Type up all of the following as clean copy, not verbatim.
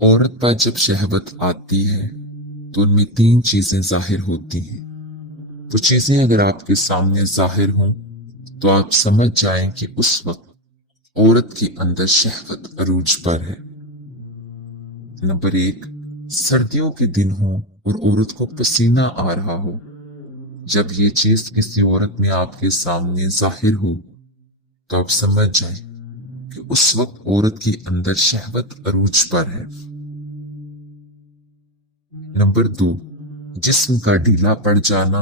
औरत पर जब शहवत आती है तो उनमें तीन चीजें जाहिर होती हैं। वो चीजें अगर आपके सामने जाहिर हों तो आप समझ जाएं कि उस वक्त औरत के अंदर शहवत अरूज पर है। नंबर एक, सर्दियों के दिन हो और औरत को पसीना आ रहा हो। जब ये चीज किसी औरत में आपके सामने जाहिर हो तो आप समझ जाएं कि उस वक्त औरत के अंदर शहवत अरूज पर है। नंबर दो, जिस्म का ढीला पड़ जाना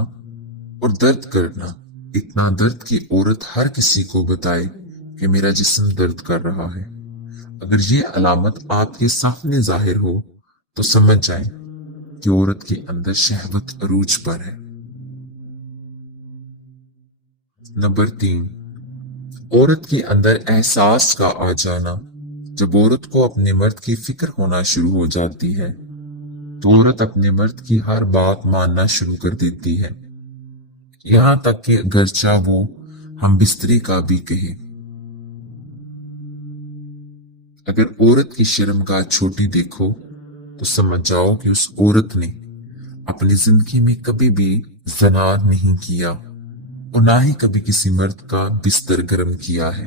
और दर्द करना। इतना दर्द कि औरत हर किसी को बताए कि मेरा जिस्म दर्द कर रहा है। अगर ये अलामत आपके सामने जाहिर हो तो समझ जाएं कि औरत के अंदर शहवत अरूज पर है। नंबर तीन, औरत के अंदर एहसास का आ जाना। जब औरत को अपने मर्द की फिक्र होना शुरू हो जाती है तो औरत अपने मर्द की हर बात मानना शुरू कर देती है, यहाँ तक कि अगरचा वो हम बिस्तरी का भी कहे। अगर औरत की शर्मगाह छोटी देखो तो समझ जाओ कि उस औरत ने अपनी जिंदगी में कभी भी ज़ना नहीं किया और ना ही कभी किसी मर्द का बिस्तर गर्म किया है।